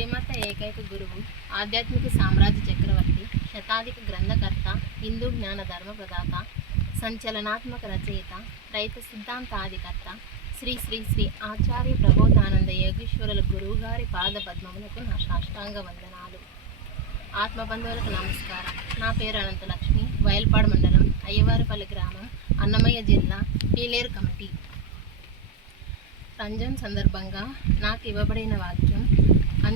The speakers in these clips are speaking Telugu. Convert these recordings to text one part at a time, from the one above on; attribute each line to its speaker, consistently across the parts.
Speaker 1: శ్రీమత ఏకైక గురువు ఆధ్యాత్మిక సామ్రాజ్య చక్రవర్తి శతాధిక గ్రంథకర్త హిందూ జ్ఞాన ధర్మ ప్రదాత సంచలనాత్మక రచయిత రైతు సిద్ధాంతాధికర్త శ్రీ శ్రీ శ్రీ ఆచార్య ప్రబోధానంద యోగేశ్వరుల గురువుగారి పాద పద్మములకు నా సాష్టాంగ వందనాలు. ఆత్మబంధువులకు నమస్కారం. నా పేరు అనంతలక్ష్మి. వయల్పాడు మండలం అయ్యవారిపల్లి గ్రామం అన్నమయ్య జిల్లా పీలేరు కమిటీ. రంజాన్ సందర్భంగా నాకు ఇవ్వబడిన వాక్యం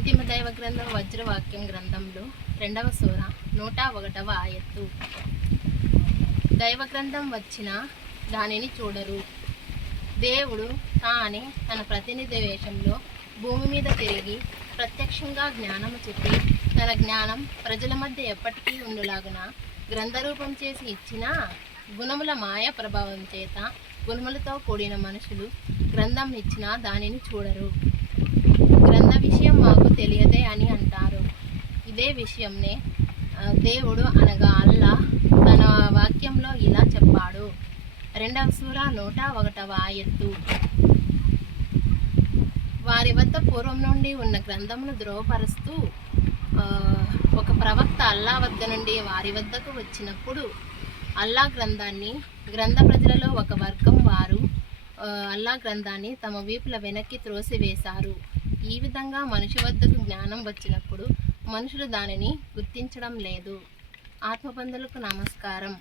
Speaker 1: అంతిమ దైవ గ్రంథం వజ్రవాక్యం గ్రంథంలో రెండవ సూర నూట ఒకటవ ఆయత్తు. దైవ గ్రంథం వచ్చిన దానిని చూడరు. దేవుడు తానే తన ప్రతినిధి వేషంలో భూమి మీద తిరిగి ప్రత్యక్షంగా జ్ఞానము చెప్పి తన జ్ఞానం ప్రజల మధ్య ఎప్పటికీ ఉండులాగున? గ్రంథరూపం చేసి ఇచ్చిన గుణముల మాయ ప్రభావం చేత గుణములతో కూడిన మనుషులు గ్రంథం ఇచ్చినా దానిని చూడరు. గ్రంథ విషయం మాకు తెలియదే అని అంటారు. ఇదే విషయంనే దేవుడు అనగా అల్లా తన వాక్యంలో ఇలా చెప్పాడు. రెండవ సూర నూట ఒకటవ ఆయత్తు. వారి వద్ద పూర్వం నుండి ఉన్న గ్రంథమును ద్రోవపరుస్తూ ఒక ప్రవక్త అల్లా వద్ద నుండి వారి వద్దకు వచ్చినప్పుడు అల్లా గ్రంథాన్ని గ్రంథ ప్రజలలో ఒక వర్గం వారు అల్లా గ్రంథాన్ని తమ వీపుల వెనక్కి త్రోసివేశారు. ఈ విధంగా మనిషి వద్దకు జ్ఞానం వచ్చినప్పుడు మనుషులు దానిని గుర్తించడం లేదు. ఆత్మబంధులకు నమస్కారం.